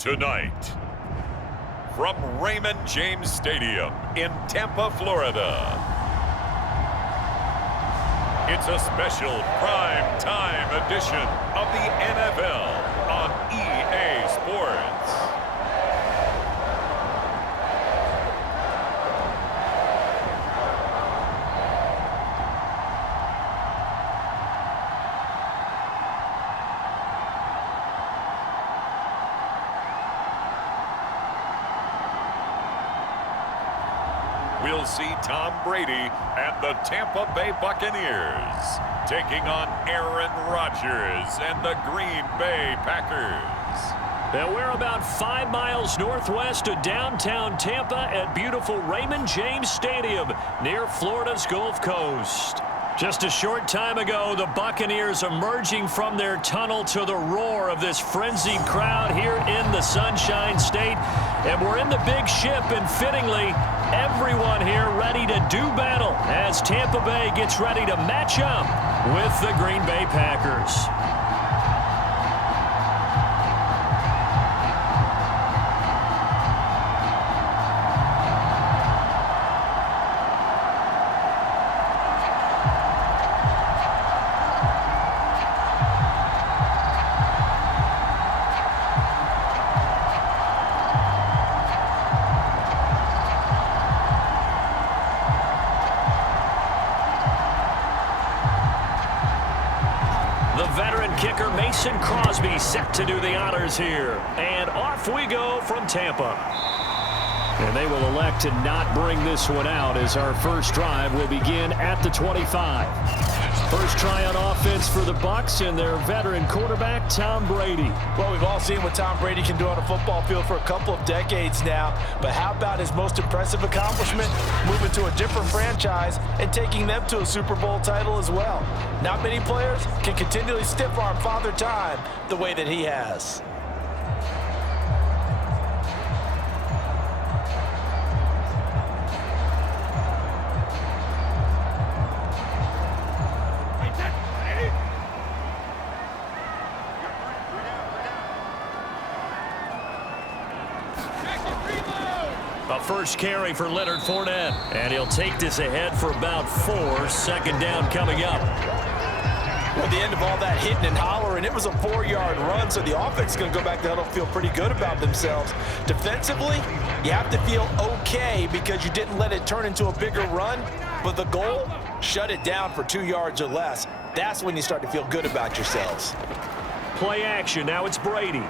Tonight, from Raymond James Stadium in Tampa, Florida, it's a special prime time edition of the NFL on EA Sports. We'll see Tom Brady and the Tampa Bay Buccaneers taking on Aaron Rodgers and the Green Bay Packers. Now we're about 5 miles northwest of downtown Tampa at beautiful Raymond James Stadium near Florida's Gulf Coast. Just a short time ago, the Buccaneers emerging from their tunnel to the roar of this frenzied crowd here in the Sunshine State. And we're in the big ship, and fittingly, everyone here ready to do battle as Tampa Bay gets ready to match up with the Green Bay Packers. Set to do the honors here. And off we go from Tampa. And they will elect to not bring this one out as our first drive will begin at the 25. First try on offense for the Bucs and their veteran quarterback, Tom Brady. Well, we've all seen what Tom Brady can do on a football field for a couple of decades now. But how about his most impressive accomplishment? Moving to a different franchise and taking them to a Super Bowl title as well. Not many players can continually stiff-arm Father Time the way that he has. First carry for Leonard Fournette, and he'll take this ahead for about 4. Second down coming up. Well, at the end of all that hitting and hollering, it was a 4-yard run, so the offense is going to go back to huddle, feel pretty good about themselves. Defensively, you have to feel okay because you didn't let it turn into a bigger run, but the goal, shut it down for 2 yards or less. That's when you start to feel good about yourselves. Play action. Now it's Brady.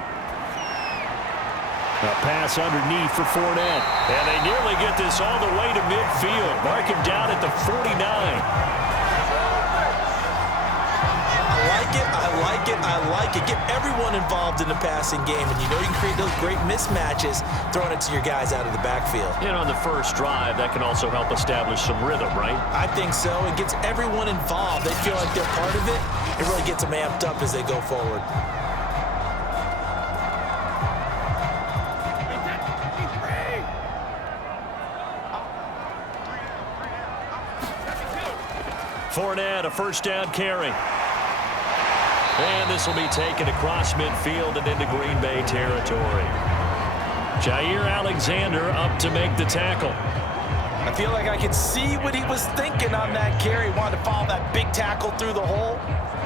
A pass underneath for Fournette. And they nearly get this all the way to midfield. Mark him down at the 49. I like it, I like it, I like it. Get everyone involved in the passing game. And you know you can create those great mismatches throwing it to your guys out of the backfield. And on the first drive, that can also help establish some rhythm, right? I think so. It gets everyone involved. They feel like they're part of it. It really gets them amped up as they go forward. Fournette, a first down carry. And this will be taken across midfield and into Green Bay territory. Jair Alexander up to make the tackle. I feel like I could see what he was thinking on that carry. Wanted to follow that big tackle through the hole.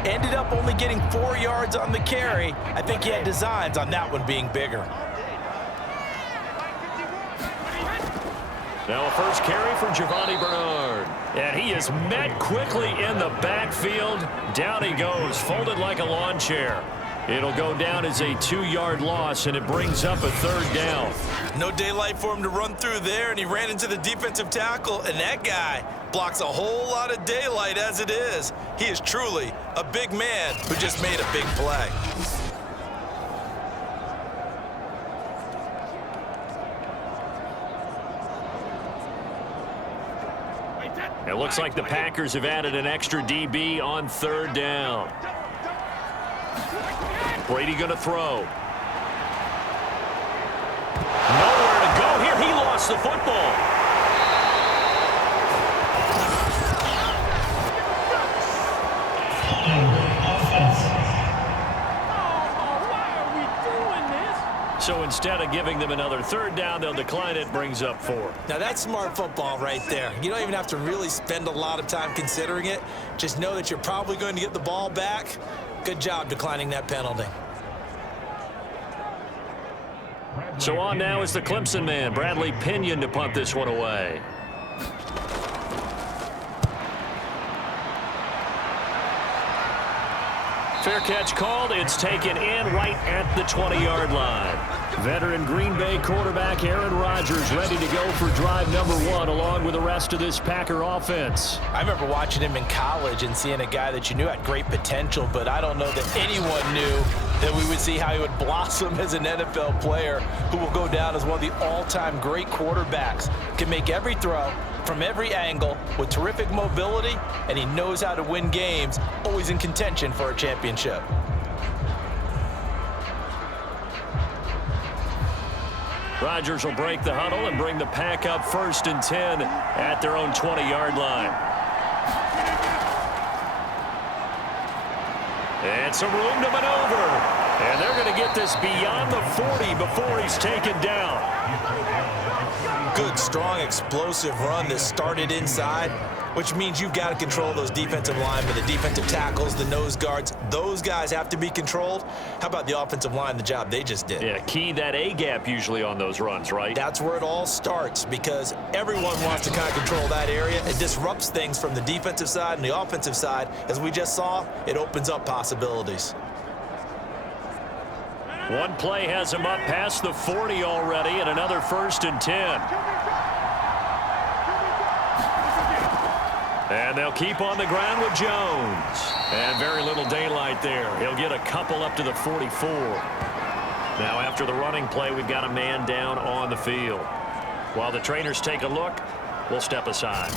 Ended up only getting 4 yards on the carry. I think he had designs on that one being bigger. Now a first carry for Giovanni Bernard. And he is met quickly in the backfield. Down he goes, folded like a lawn chair. It'll go down as a 2-yard loss, and it brings up a third down. No daylight for him to run through there, and he ran into the defensive tackle, and that guy blocks a whole lot of daylight as it is. He is truly a big man who just made a big play. It looks like the Packers have added an extra DB on third down. Brady going to throw. Nowhere to go here. He lost the football. So instead of giving them another third down, they'll decline it, brings up 4. Now, that's smart football right there. You don't even have to really spend a lot of time considering it. Just know that you're probably going to get the ball back. Good job declining that penalty. So on now is the Clemson man, Bradley Pinion, to punt this one away. Fair catch called. It's taken in right at the 20-yard line. Veteran Green Bay quarterback Aaron Rodgers ready to go for drive number 1 along with the rest of this Packer offense. I remember watching him in college and seeing a guy that you knew had great potential, but I don't know that anyone knew that we would see how he would blossom as an NFL player who will go down as one of the all-time great quarterbacks. Can make every throw from every angle with terrific mobility, and he knows how to win games, always in contention for a championship. Rodgers will break the huddle and bring the Pack up 1st and 10 at their own 20-yard line. And some room to maneuver. And they're going to get this beyond the 40 before he's taken down. Good, strong, explosive run that started inside, which means you've got to control those defensive linemen, the defensive tackles, the nose guards. Those guys have to be controlled. How about the offensive line, the job they just did? Yeah, key that A-gap usually on those runs, right? That's where it all starts, because everyone wants to kind of control that area. It disrupts things from the defensive side and the offensive side. As we just saw, it opens up possibilities. One play has him up past the 40 already, and another 1st and 10. And they'll keep on the ground with Jones. And very little daylight there. He'll get a couple up to the 44. Now after the running play, we've got a man down on the field. While the trainers take a look, we'll step aside.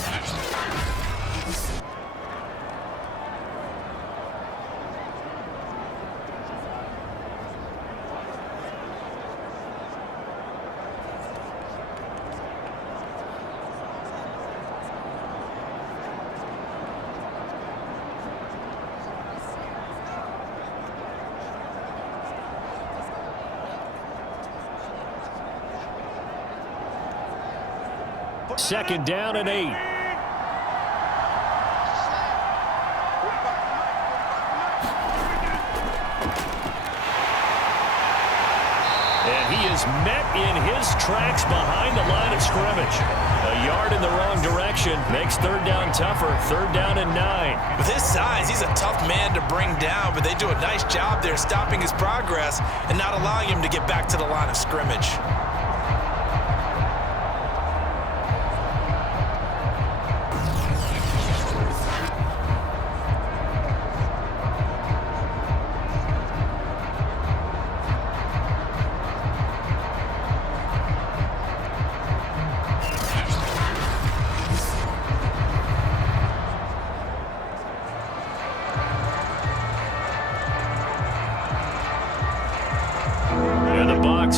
Second down and 8. And he is met in his tracks behind the line of scrimmage. A yard in the wrong direction makes 3rd down tougher. 3rd down and 9. With his size, he's a tough man to bring down, but they do a nice job there stopping his progress and not allowing him to get back to the line of scrimmage.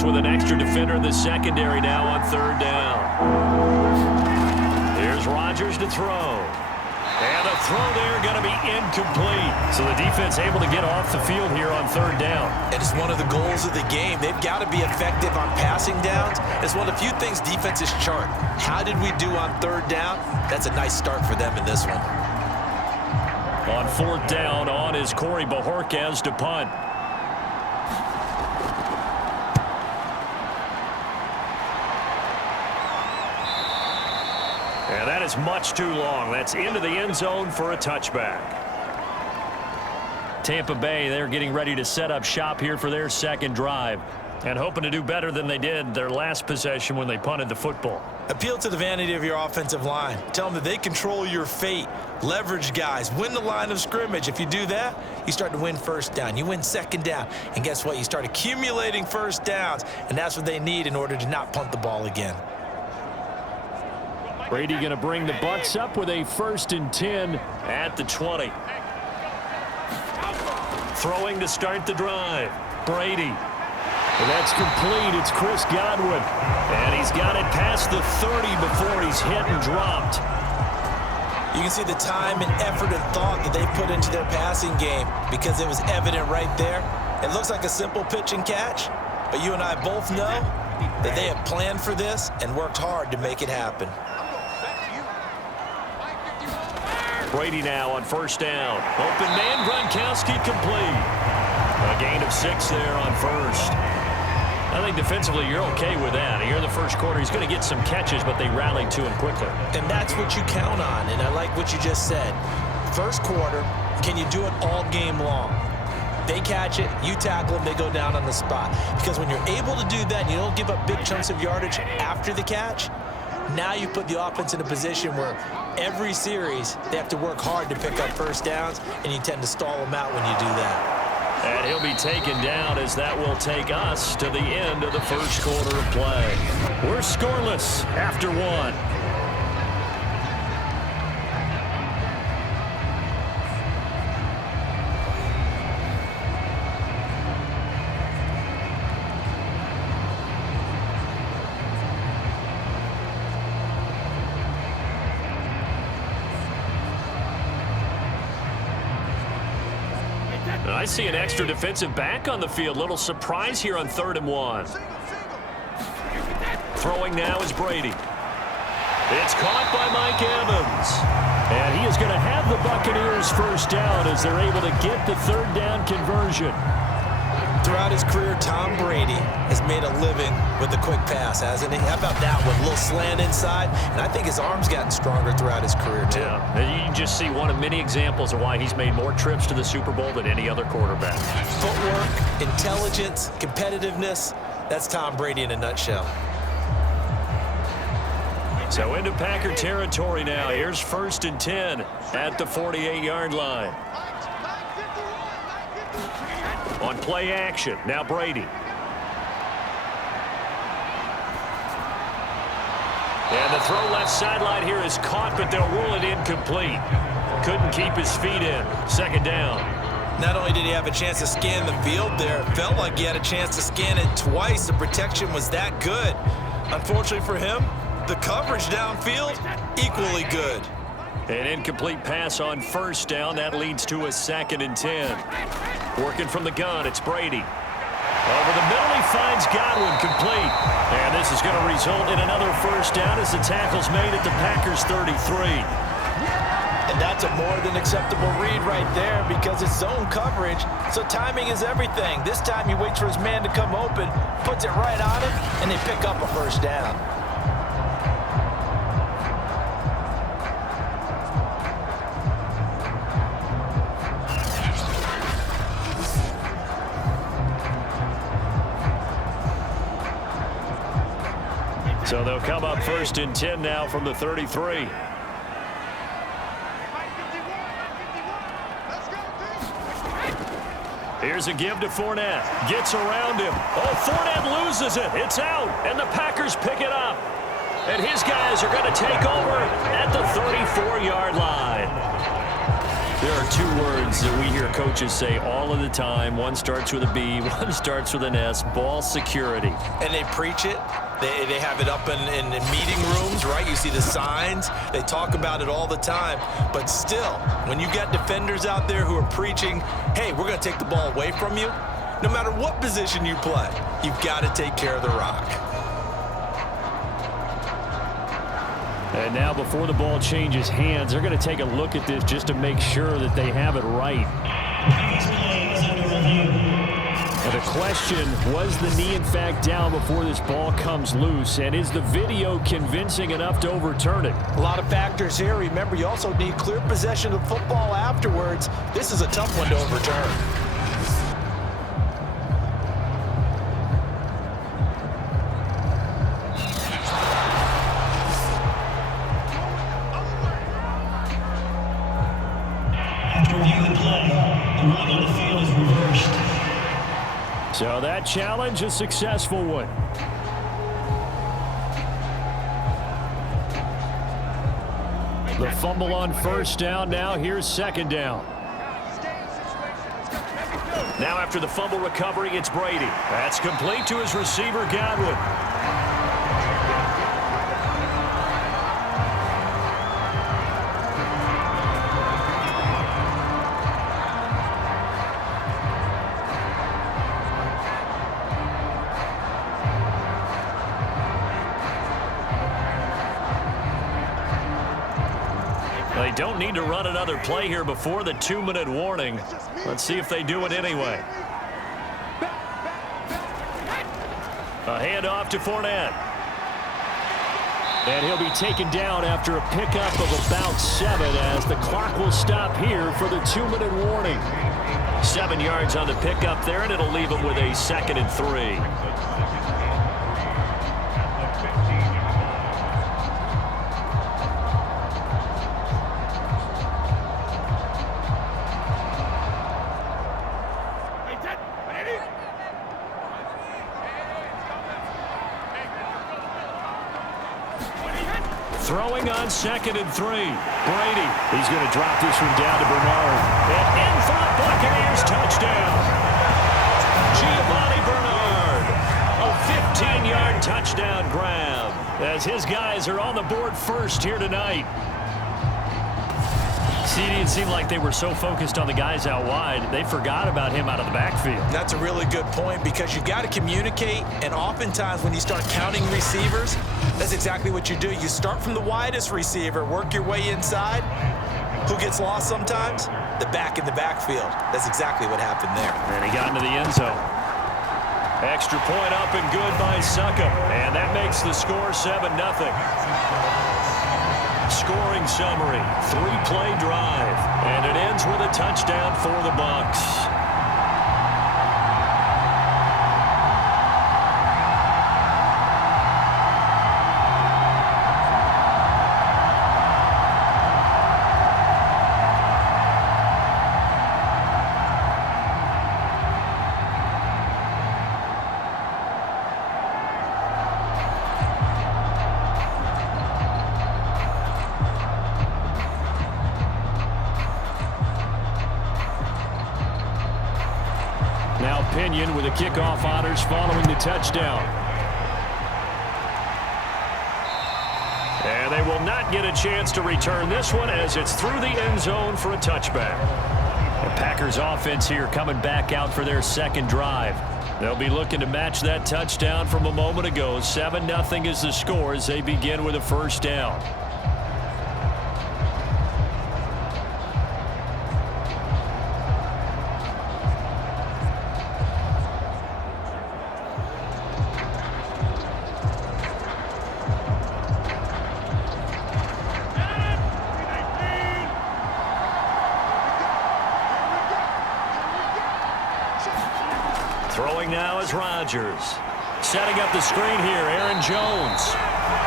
With an extra defender in the secondary now on 3rd down. Here's Rodgers to throw. And the throw there going to be incomplete. So the defense able to get off the field here on 3rd down. It is one of the goals of the game. They've got to be effective on passing downs. It's one of the few things defenses chart. How did we do on 3rd down? That's a nice start for them in this one. On 4th down, on is Corey Bojorquez to punt. And that is much too long. That's into the end zone for a touchback. Tampa Bay, they're getting ready to set up shop here for their 2nd drive and hoping to do better than they did their last possession when they punted the football. Appeal to the vanity of your offensive line. Tell them that they control your fate. Leverage guys. Win the line of scrimmage. If you do that, you start to win 1st down. You win 2nd down. And guess what? You start accumulating 1st downs. And that's what they need in order to not punt the ball again. Brady going to bring the Bucs up with a 1st and 10 at the 20. Throwing to start the drive. Brady. And that's complete. It's Chris Godwin. And he's got it past the 30 before he's hit and dropped. You can see the time and effort and thought that they put into their passing game because it was evident right there. It looks like a simple pitch and catch, But you and I both know that they have planned for this and worked hard to make it happen. Brady now on first down. Open man, Gronkowski complete. A gain of 6 there on first. I think defensively you're okay with that. Here in the first quarter, he's going to get some catches, but they rallied to him quickly. And that's what you count on, and I like what you just said. First quarter, can you do it all game long? They catch it, you tackle them, they go down on the spot. Because when you're able to do that and you don't give up big chunks of yardage after the catch, now you put the offense in a position where every series they have to work hard to pick up first downs, and you tend to stall them out when you do that. And he'll be taken down as that will take us to the end of the first quarter of play. We're scoreless after 1. I see an extra defensive back on the field. Little surprise here on 3rd and 1. Throwing now is Brady. It's caught by Mike Evans. And he is going to have the Buccaneers first down as they're able to get the 3rd down conversion. Throughout his career, Tom Brady has made a living with the quick pass, hasn't he? How about that one? A little slant inside, and I think his arm's gotten stronger throughout his career, too. Yeah, and you can just see one of many examples of why he's made more trips to the Super Bowl than any other quarterback. Footwork, intelligence, competitiveness, that's Tom Brady in a nutshell. So into Packer territory now. Here's 1st and 10 at the 48-yard line. On play action, now Brady. And the throw left sideline here is caught, but they'll rule it incomplete. Couldn't keep his feet in. 2nd down. Not only did he have a chance to scan the field there, it felt like he had a chance to scan it twice. The protection was that good. Unfortunately for him, the coverage downfield, equally good. An incomplete pass on 1st down. That leads to a 2nd and 10. Working from the gun, it's Brady. Over the middle, he finds Godwin complete. And this is going to result in another first down as the tackle's made at the Packers' 33. And that's a more than acceptable read right there because it's zone coverage, so timing is everything. This time he waits for his man to come open, puts it right on him, and they pick up a first down. So they'll come up 1st and 10 now from the 33. Here's a give to Fournette. Gets around him. Oh, Fournette loses it. It's out, and the Packers pick it up. And his guys are going to take over at the 34-yard line. There are 2 words that we hear coaches say all of the time. One starts with a B, one starts with an S, ball security. And they preach it. They have it up in meeting rooms, right? You see the signs. They talk about it all the time. But still, when you got defenders out there who are preaching, hey, we're going to take the ball away from you, no matter what position you play, you've got to take care of the rock. And now before the ball changes hands, they're going to take a look at this just to make sure that they have it right. And the question, was the knee in fact down before this ball comes loose? And is the video convincing enough to overturn it? A lot of factors here. Remember, you also need clear possession of football afterwards. This is a tough one to overturn. So that challenge, a successful one. The fumble on 1st down. Now here's 2nd down. Now after the fumble recovery, it's Brady. That's complete to his receiver, Godwin. don't need to run another play here before the 2-minute warning. Let's see if they do it anyway. A handoff to Fournette. And he'll be taken down after a pickup of about 7 as the clock will stop here for the 2-minute warning. 7 yards on the pickup there, and it'll leave him with a 2nd and 3. Throwing on 2nd and 3. Brady. He's going to drop this one down to Bernard. And in for the Buccaneers touchdown. Giovanni Bernard. A 15-yard touchdown grab as his guys are on the board first here tonight. See, it didn't seem like they were so focused on the guys out wide, they forgot about him out of the backfield. That's a really good point because you've got to communicate, and oftentimes when you start counting receivers, that's exactly what you do. You start from the widest receiver, work your way inside. Who gets lost sometimes? The back in the backfield. That's exactly what happened there. And he got into the end zone. Extra point up and good by Suckup. And that makes the score 7-0. Scoring summary, 3-play drive, and it ends with a touchdown for the Bucs. Now Pinion with the kickoff honors following the touchdown. And they will not get a chance to return this one as it's through the end zone for a touchback. The Packers offense here coming back out for their 2nd drive. They'll be looking to match that touchdown from a moment ago. 7-0 is the score as they begin with a 1st down. Throwing now is Rodgers. Setting up the screen here, Aaron Jones.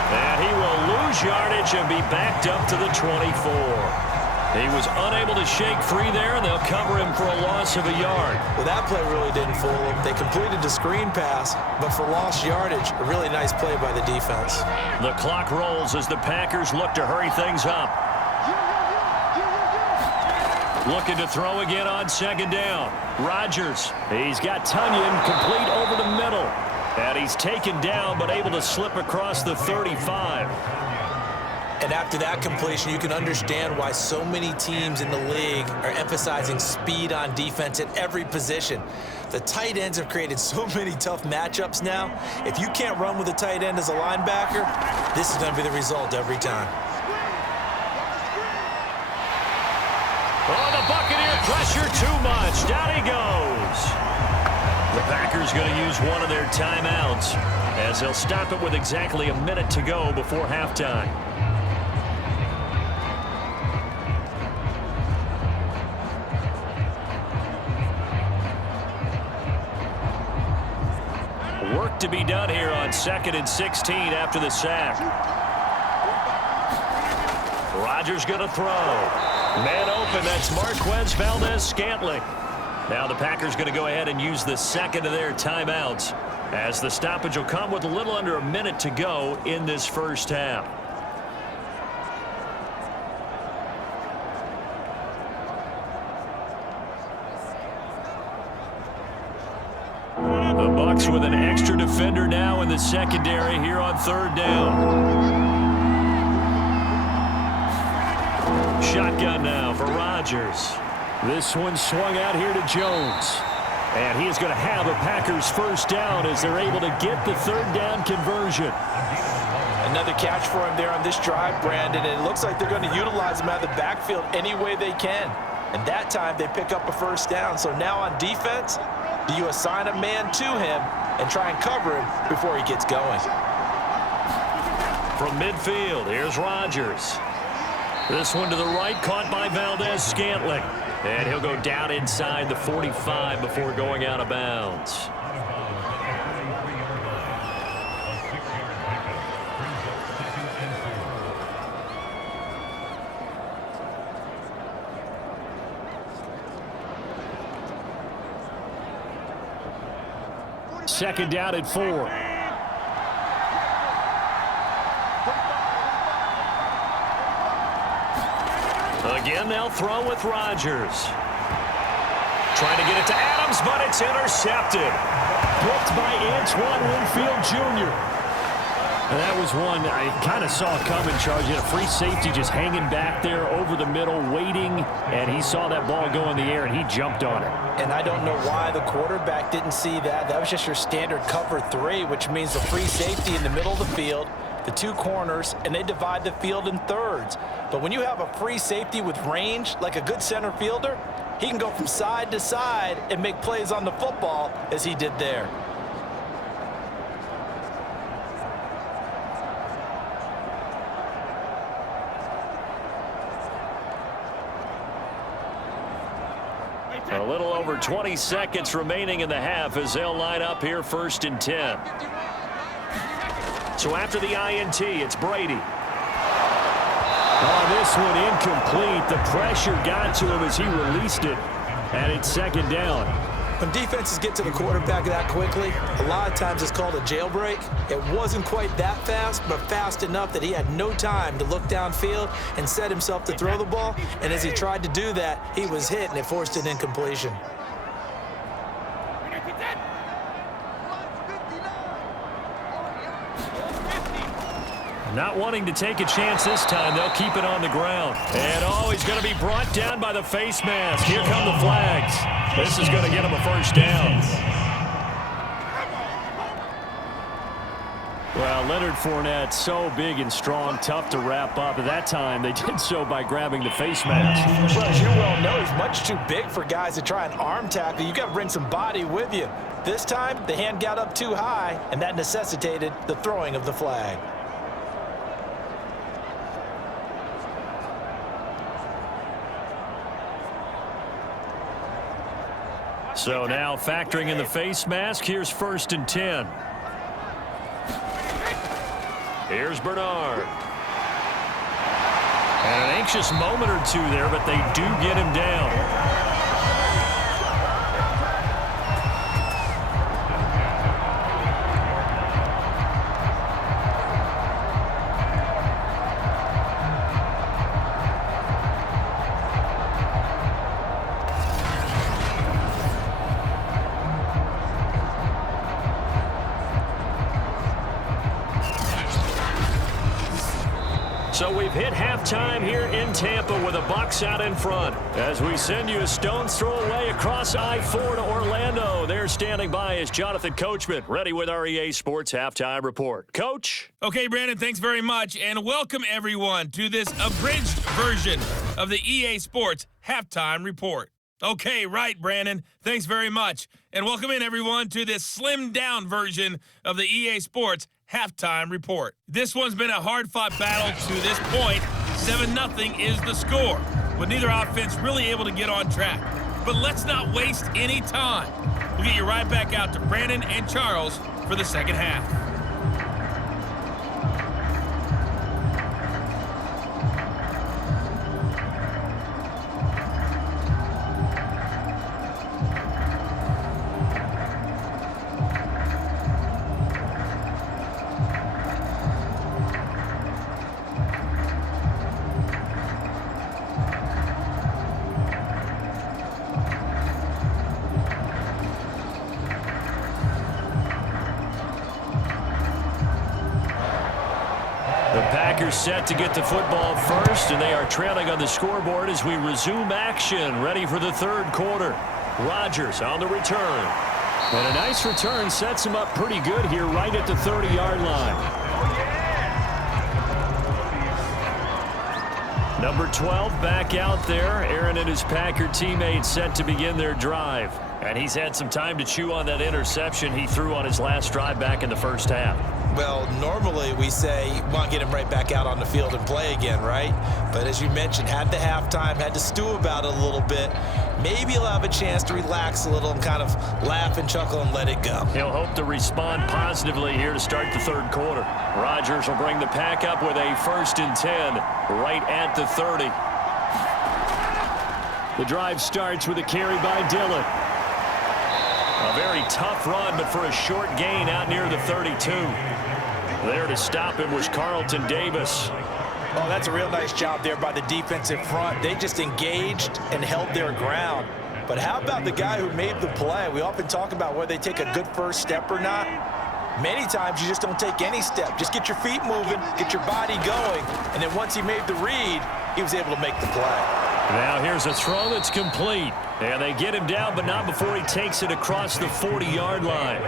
And he will lose yardage and be backed up to the 24. He was unable to shake free there, and they'll cover him for a loss of a yard. Well, that play really didn't fool him. They completed the screen pass, but for lost yardage, a really nice play by the defense. The clock rolls as the Packers look to hurry things up. Looking to throw again on 2nd down. Rodgers. He's got Tunyon complete over the middle. And he's taken down but able to slip across the 35. And after that completion, you can understand why so many teams in the league are emphasizing speed on defense at every position. The tight ends have created so many tough matchups now. If you can't run with a tight end as a linebacker, this is going to be the result every time. Oh, the Buccaneer pressure too much. Down he goes. The Packers going to use one of their timeouts as they'll stop it with exactly a minute to go before halftime. Work to be done here on 2nd and 16 after the sack. Rodgers going to throw. Man open, that's Marquez Valdez-Scantling. Now the Packers going to go ahead and use the 2nd of their timeouts as the stoppage will come with a little under a minute to go in this 1st half. The Bucs with an extra defender now in the secondary here on 3rd down. Shotgun now for Rodgers. This one swung out here to Jones. And he is going to have a Packers 1st down as they're able to get the 3rd down conversion. And Another catch for him there on this drive, Brandon, and it looks like they're going to utilize him out of the backfield any way they can. And that time, they pick up a first down. So now on defense, do you assign a man to him and try and cover him before he gets going? From midfield, here's Rodgers. This one to the right, caught by Valdez-Scantling. And he'll go down inside the 45 before going out of bounds. Second down at 4. Again, they'll throw with Rodgers. Trying to get it to Adams, but it's intercepted. Blocked by Antoine Winfield Jr. And that was one I kind of saw coming, Charles. You had a free safety just hanging back there over the middle, waiting, and he saw that ball go in the air, and he jumped on it. And I don't know why the quarterback didn't see that. That was just your standard cover 3, which means the free safety in the middle of the field, the 2 corners, and they divide the field in thirds. But when you have a free safety with range, like a good center fielder, he can go from side to side and make plays on the football as he did there. A little over 20 seconds remaining in the half as they'll line up here 1st and 10. So after the INT, it's Brady. Oh, this one incomplete. The pressure got to him as he released it, and it's 2nd down. When defenses get to the quarterback that quickly, a lot of times it's called a jailbreak. It wasn't quite that fast, but fast enough that he had no time to look downfield and set himself to throw the ball. And as he tried to do that, he was hit, and it forced an incompletion. Not wanting to take a chance this time, they'll keep it on the ground. And, oh, he's going to be brought down by the face mask. Here come the flags. This is going to get him a first down. Well, Leonard Fournette, so big and strong, tough to wrap up. At that time, they did so by grabbing the face mask. Well, as you well know, he's much too big for guys to try and arm tackle. You got to bring some body with you. This time, the hand got up too high, and that necessitated the throwing of the flag. So now factoring in the face mask, here's 1st and 10. Here's Bernard. And an anxious moment or two there, but they do get him down. So we've hit halftime here in Tampa with the Bucs out in front. As we send you a stone's throw away across I-4 to Orlando. There standing by is Jonathan Coachman, ready with our EA Sports Halftime Report. Coach? Okay, Brandon, thanks very much, and welcome everyone to this abridged version of the EA Sports Halftime Report. Okay, right, Brandon. Thanks very much. And welcome in, everyone, to this slimmed-down version of the EA Sports Halftime Report. This one's been a hard-fought battle to this point. 7-0 is the score, with neither offense really able to get on track. But let's not waste any time. We'll get you right back out to Brandon and Charles for the second half. Set to get the football first, and they are trailing on the scoreboard as we resume action, ready for the 3rd quarter. Rodgers on the return. And a nice return sets him up pretty good here right at the 30-yard line. Number 12 back out there. Aaron and his Packer teammates set to begin their drive. And he's had some time to chew on that interception he threw on his last drive back in the first half. Well, normally we say, well, get him right back out on the field and play again, right? But as you mentioned, had the halftime, had to stew about it a little bit. Maybe he'll have a chance to relax a little and kind of laugh and chuckle and let it go. He'll hope to respond positively here to start the third quarter. Rodgers will bring the pack up with a 1st and 10 right at the 30. The drive starts with a carry by Dillon. A very tough run, but for a short gain out near the 32. There to stop him was Carlton Davis. Oh, that's a real nice job there by the defensive front. They just engaged and held their ground. But how about the guy who made the play? We often talk about whether they take a good first step or not. Many times you just don't take any step. Just get your feet moving, get your body going, and then once he made the read, he was able to make the play. Now here's a throw that's complete. And they get him down, but not before he takes it across the 40-yard line.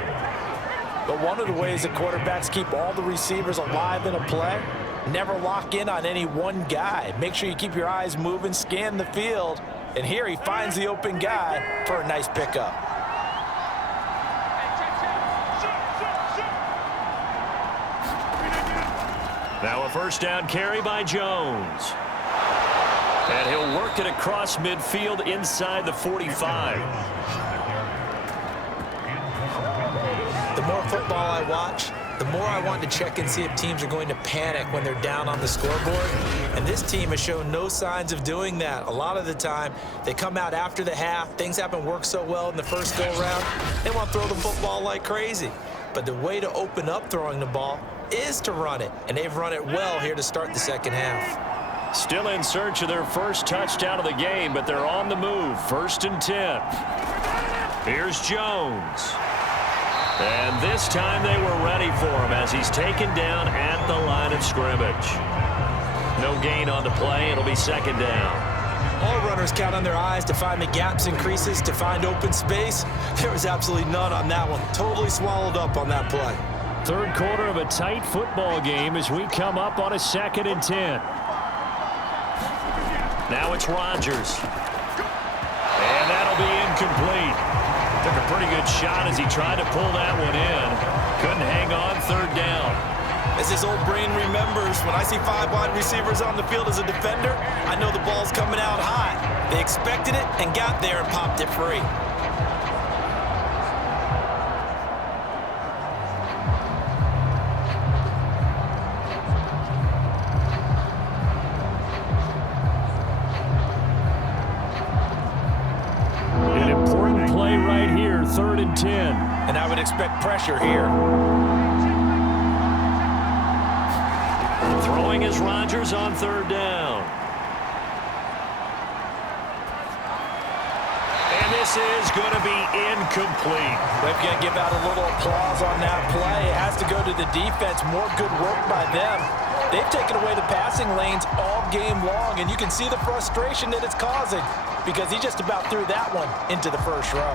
But one of the ways that quarterbacks keep all the receivers alive in a play, never lock in on any one guy. Make sure you keep your eyes moving, scan the field. And here he finds the open guy for a nice pickup. Now a first down carry by Jones. And he'll work it across midfield inside the 45. The more football I watch, the more I want to check and see if teams are going to panic when they're down on the scoreboard. And this team has shown no signs of doing that. A lot of the time, they come out after the half. Things haven't worked so well in the first go-around. They want to throw the football like crazy. But the way to open up throwing the ball is to run it. And they've run it well here to start the second half. Still in search of their first touchdown of the game, but they're on the move. 1st and 10. Here's Jones. And this time they were ready for him as he's taken down at the line of scrimmage. No gain on the play. It'll be 2nd down. All runners count on their eyes to find the gaps and creases, to find open space. There was absolutely none on that one. Totally swallowed up on that play. Third quarter of a tight football game as we come up on a 2nd and 10. Now it's Rodgers. And that'll be incomplete. Took a pretty good shot as he tried to pull that one in. Couldn't hang on 3rd down. As his old brain remembers, when I see 5 wide receivers on the field as a defender, I know the ball's coming out high. They expected it and got there and popped it free. An important play right here, 3rd and 10. And I would expect pressure here. Throwing is Rodgers on 3rd down. And this is going to be incomplete. They're going to give out a little applause on that play. It has to go to the defense. More good work by them. They've taken away the passing lanes all game long, and you can see the frustration that it's causing because he just about threw that one into the first row.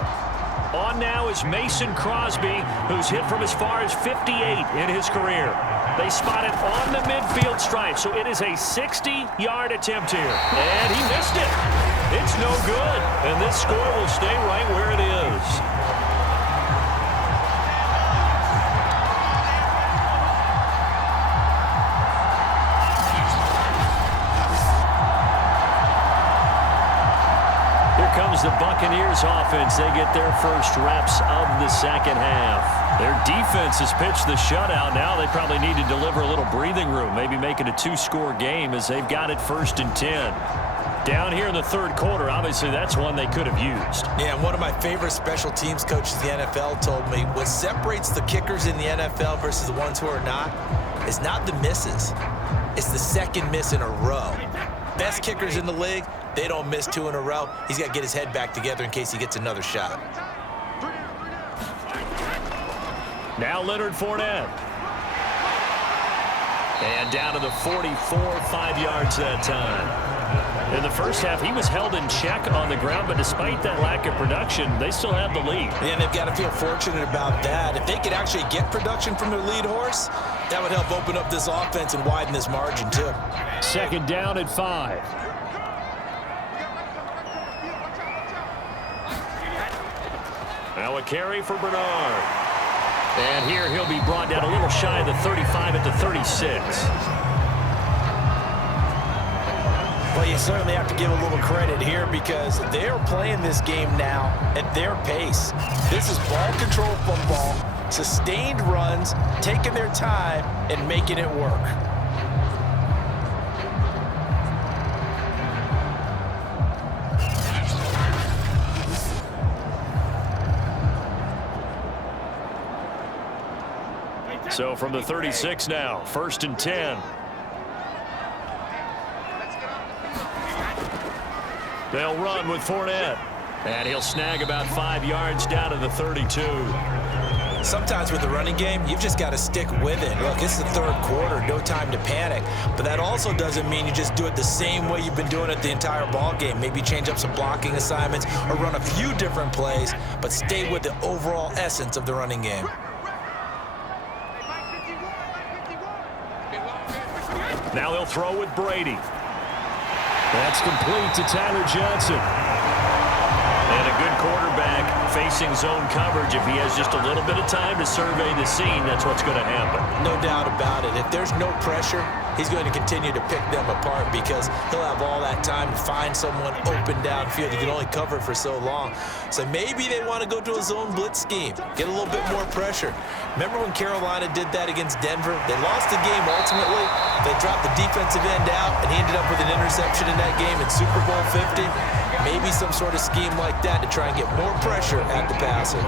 On now is Mason Crosby, who's hit from as far as 58 in his career. They spot it on the midfield stripe, so it is a 60-yard attempt here. And he missed it. It's no good. And this score will stay right where it is. Here comes the Buccaneers offense. They get their first reps of the second half. Their defense has pitched the shutout. Now they probably need to deliver a little breathing room, maybe make it a 2-score game as they've got it 1st and 10. Down here in the third quarter, obviously that's one they could have used. Yeah, and one of my favorite special teams coaches in the NFL told me what separates the kickers in the NFL versus the ones who are not is not the misses. It's the second miss in a row. Best kickers in the league, they don't miss 2 in a row. He's got to get his head back together in case he gets another shot. Now Leonard Fournette. And down to the 44, 5 yards that time. In the first half, he was held in check on the ground, but despite that lack of production, they still have the lead. And they've got to feel fortunate about that. If they could actually get production from their lead horse, that would help open up this offense and widen this margin too. Second down at 5. Now a carry for Bernard. And here he'll be brought down a little shy of the 35 at the 36. Well, you certainly have to give a little credit here because they're playing this game now at their pace. This is ball control football, sustained runs, taking their time, and making it work. So from the 36 now, 1st and 10. They'll run with Fournette. And he'll snag about 5 yards down to the 32. Sometimes with the running game, you've just got to stick with it. Look, it's the third quarter, no time to panic. But that also doesn't mean you just do it the same way you've been doing it the entire ball game. Maybe change up some blocking assignments or run a few different plays, but stay with the overall essence of the running game. Now they'll throw with Brady. That's complete to Tyler Johnson. And a good quarterback facing zone coverage. If he has just a little bit of time to survey the scene, that's what's going to happen. No doubt about it. If there's no pressure, he's going to continue to pick them apart because he'll have all that time to find someone open downfield. He can only cover it for so long. So maybe they want to go to a zone blitz scheme, get a little bit more pressure. Remember when Carolina did that against Denver? They lost the game ultimately. They dropped the defensive end out, and he ended up with an interception in that game in Super Bowl 50. Maybe some sort of scheme like that to try and get more pressure at the passer.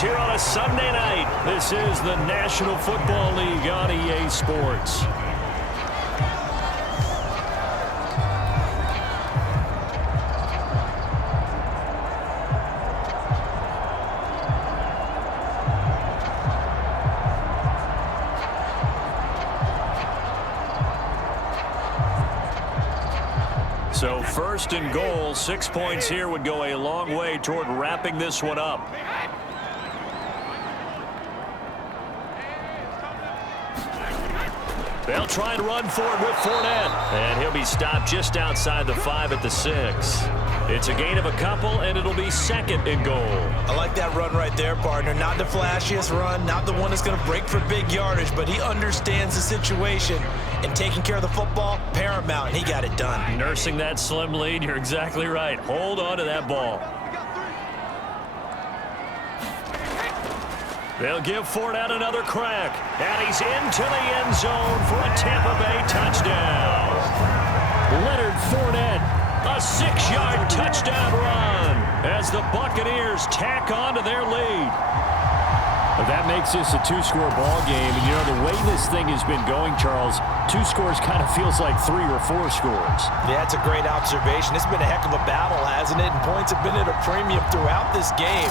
Here on a Sunday night. This is the National Football League on EA Sports. So 1st and goal, 6 points here would go a long way toward wrapping this one up. They'll try and run for it with Fournette. And he'll be stopped just outside the 5 at the 6. It's a gain of a couple, and it'll be 2nd and goal. I like that run right there, partner. Not the flashiest run, not the one that's going to break for big yardage, but he understands the situation, and taking care of the football, paramount, and he got it done. Nursing that slim lead, you're exactly right. Hold on to that ball. They'll give Fournette another crack, and he's into the end zone for a Tampa Bay touchdown. Leonard Fournette, a 6-yard touchdown run as the Buccaneers tack on to their lead. That makes this a 2-score ball game, and you know the way this thing has been going, Charles, 2 scores kind of feels like 3 or 4 scores. Yeah, that's a great observation. It's been a heck of a battle, hasn't it? And points have been at a premium throughout this game.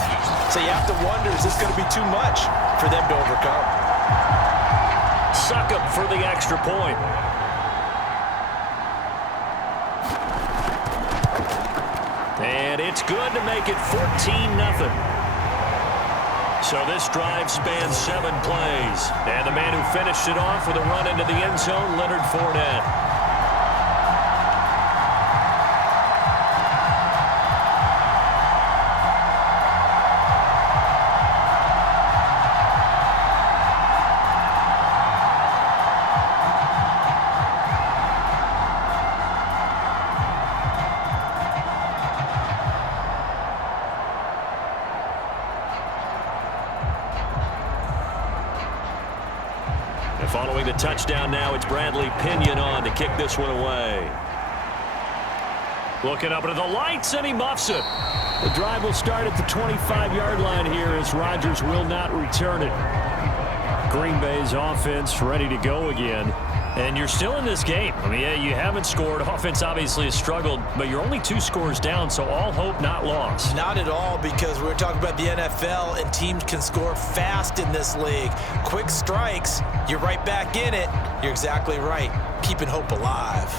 So you have to wonder, is this going to be too much for them to overcome? Suck up for the extra point. And it's good to make it 14-0. So this drive spans 7 plays. And the man who finished it off with a run into the end zone, Leonard Fournette. Following the touchdown now, it's Bradley Pinion on to kick this one away. Looking up into the lights, and he muffs it. The drive will start at the 25-yard line here as Rodgers will not return it. Green Bay's offense ready to go again. And you're still in this game. I mean, yeah, you haven't scored. Offense obviously has struggled, but you're only 2 scores down, so all hope not lost. Not at all, because we're talking about the NFL, and teams can score fast in this league. Quick strikes, you're right back in it. You're exactly right. Keeping hope alive.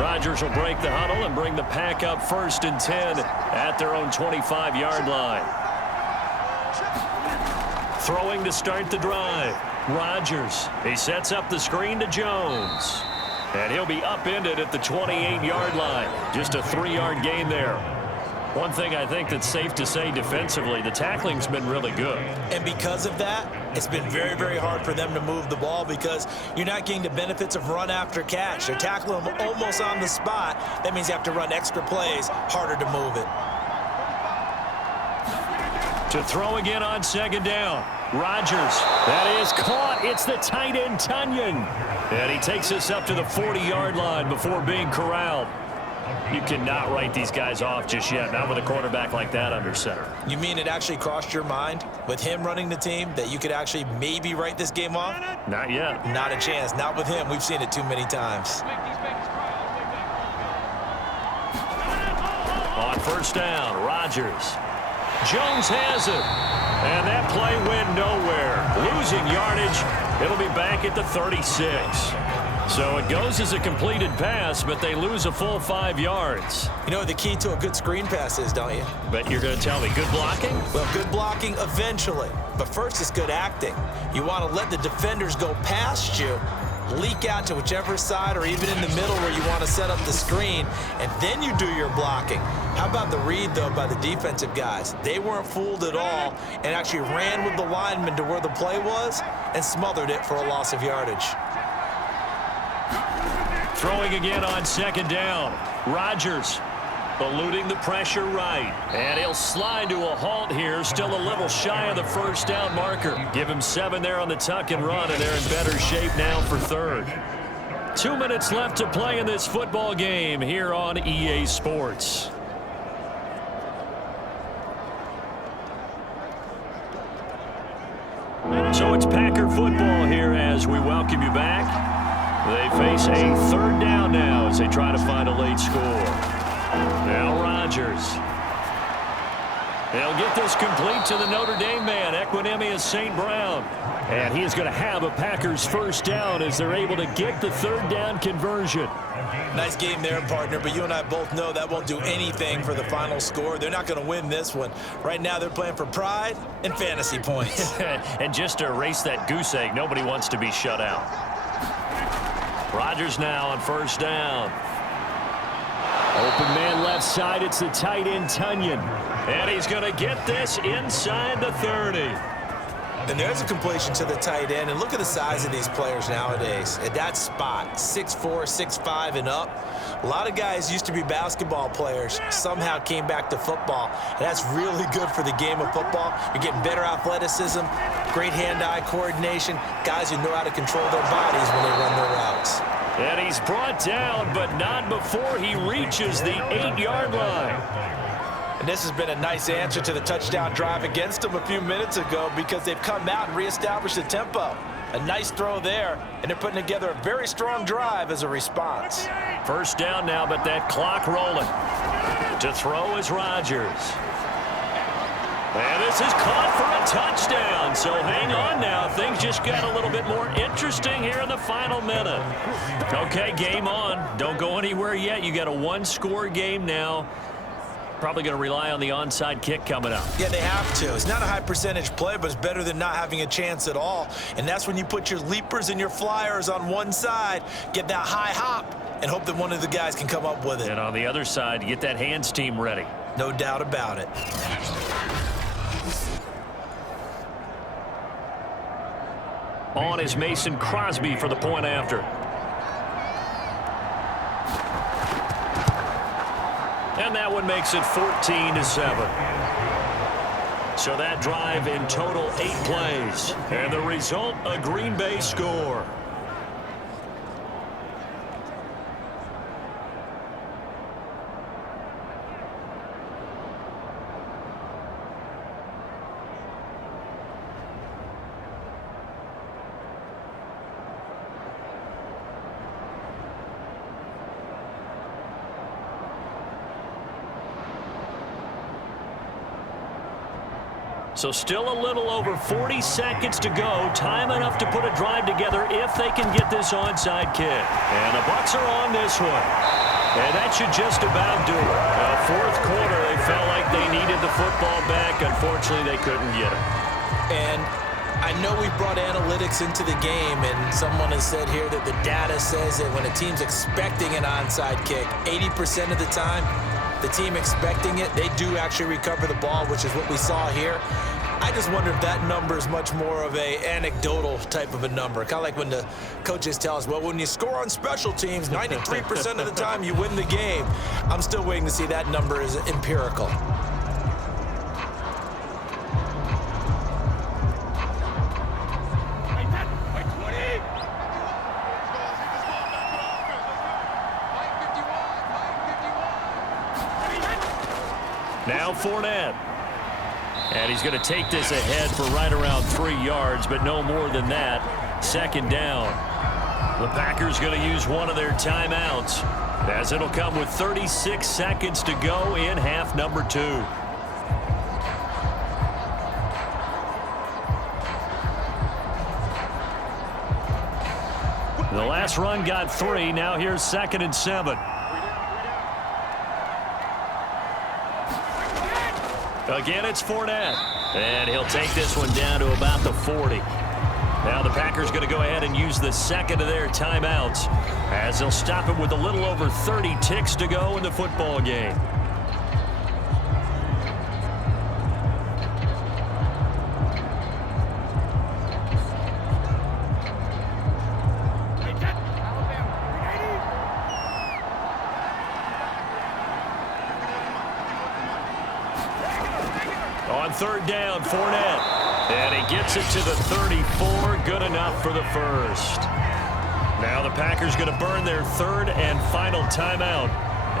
Rodgers will break the huddle and bring the pack up 1st and 10 at their own 25-yard line. Throwing to start the drive. Rodgers. He sets up the screen to Jones. And he'll be upended at the 28-yard line. Just a 3-yard gain there. One thing I think that's safe to say defensively, the tackling's been really good. And because of that, it's been very, very hard for them to move the ball because you're not getting the benefits of run after catch. They're tackling them almost on the spot. That means you have to run extra plays, harder to move it. To throw again on 2nd down. Rodgers. That is caught. It's the tight end, Tunyon. And he takes us up to the 40-yard line before being corralled. You cannot write these guys off just yet, not with a quarterback like that under center. You mean it actually crossed your mind with him running the team that you could actually maybe write this game off? Not yet. Not a chance. Not with him. We've seen it too many times. On 1st down, Rodgers. Jones has it. And that play went nowhere. Losing yardage. It'll be back at the 36. So it goes as a completed pass, but they lose a full 5 yards. You know what the key to a good screen pass is, don't you? But you're going to tell me good blocking? Well, good blocking eventually. But first it's good acting. You want to let the defenders go past you, leak out to whichever side or even in the middle where you want to set up the screen, and then you do your blocking. How about the read, though, by the defensive guys? They weren't fooled at all and actually ran with the lineman to where the play was and smothered it for a loss of yardage. Throwing again on 2nd down. Rodgers eluding the pressure right. And he'll slide to a halt here. Still a little shy of the 1st down marker. Give him 7 there on the tuck and run, and they're in better shape now for 3rd. 2 minutes left to play in this football game here on EA Sports. So it's Packer football here as we welcome you back. They face a 3rd down now as they try to find a late score. Now Rodgers. They'll get this complete to the Notre Dame man, Equinemius St. Brown. And he is going to have a Packers 1st down as they're able to get the 3rd down conversion. Nice game there, partner, but you and I both know that won't do anything for the final score. They're not going to win this one. Right now they're playing for pride and fantasy points. And just to erase that goose egg, nobody wants to be shut out. Rodgers now on 1st down. Open man left side. It's the tight end, Tunyon. And he's going to get this inside the 30. And there's a completion to the tight end. And look at the size of these players nowadays. At that spot, 6'4", 6'5", and up. A lot of guys used to be basketball players, somehow came back to football. And that's really good for the game of football. You're getting better athleticism, great hand-eye coordination, guys who know how to control their bodies when they run their routes. And he's brought down, but not before he reaches the 8-yard line. And this has been a nice answer to the touchdown drive against them a few minutes ago because they've come out and reestablished the tempo. A nice throw there, and they're putting together a very strong drive as a response. 1st down now, but that clock rolling. To throw is Rodgers. And this is caught for a touchdown. So hang on now. Things just got a little bit more interesting here in the final minute. Okay, game on. Don't go anywhere yet. You got a 1-score game now. Probably going to rely on the onside kick coming up. Yeah, they have to. It's not a high percentage play, but it's better than not having a chance at all. And that's when you put your leapers and your flyers on one side, get that high hop, and hope that one of the guys can come up with it. And on the other side, get that hands team ready. No doubt about it. On is Mason Crosby for the point after. And that one makes it 14-7. So that drive in total 8 plays. And the result, a Green Bay score. So still a little over 40 seconds to go. Time enough to put a drive together if they can get this onside kick. And the Bucs are on this one. And that should just about do it. Fourth quarter, they felt like they needed the football back. Unfortunately, they couldn't get it. And I know we brought analytics into the game, and someone has said here that the data says that when a team's expecting an onside kick, 80% of the time, the team expecting it, they do actually recover the ball, which is what we saw here. I just wonder if that number is much more of a anecdotal type of a number. Kind of like when the coaches tell us, well, when you score on special teams, 93% of the time you win the game. I'm still waiting to see that number is empirical. Now Fournette. And he's going to take this ahead for right around 3 yards, but no more than that. Second down. The Packers going to use one of their timeouts, as it'll come with 36 seconds to go in half number 2. The last run got 3. Now here's 2nd and 7. Again, it's Fournette. And he'll take this one down to about the 40. Now the Packers going to go ahead and use the second of their timeouts, as they'll stop it with a little over 30 ticks to go in the football game. On third down, Fournette. And he gets it to the 34. Good enough for the first. Now the Packers going to burn their third and final timeout,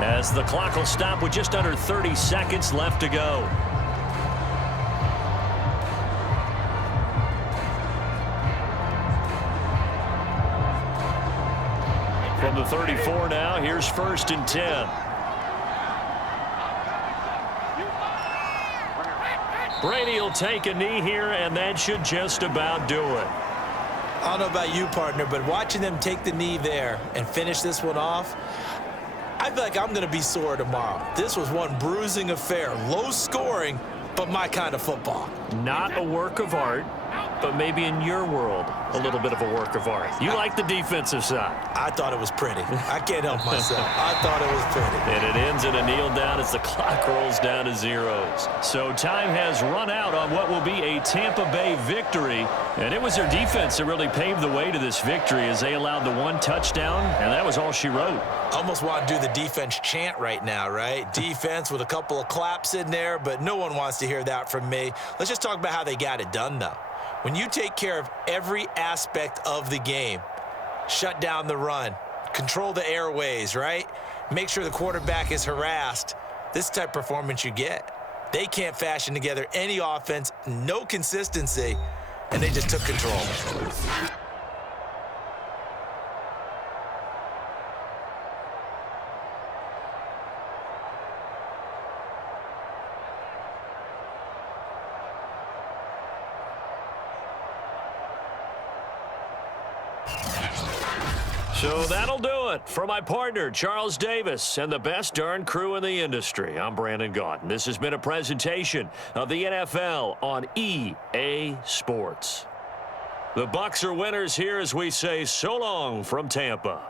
as the clock will stop with just under 30 seconds left to go. From the 34 now, here's 1st and 10. Brady will take a knee here, and that should just about do it. I don't know about you, partner, but watching them take the knee there and finish this one off, I feel like I'm going to be sore tomorrow. This was one bruising affair. Low scoring, but my kind of football. Not a work of art, but maybe in your world, a little bit of a work of art. You like the defensive side. I thought it was pretty. I can't help myself. I thought it was pretty. And it ends in a kneel down as the clock rolls down to zeros. So time has run out on what will be a Tampa Bay victory. And it was their defense that really paved the way to this victory, as they allowed the 1 touchdown, and that was all she wrote. Almost want to do the defense chant right now, right? Defense with a couple of claps in there, but no one wants to hear that from me. Let's just talk about how they got it done, though. When you take care of every aspect of the game, shut down the run, control the airways, right? Make sure the quarterback is harassed. This type of performance you get. They can't fashion together any offense, no consistency, and they just took control. So that'll do it for my partner, Charles Davis, and the best darn crew in the industry. I'm Brandon Gaudin. This has been a presentation of the NFL on EA Sports. The Bucs are winners here as we say so long from Tampa.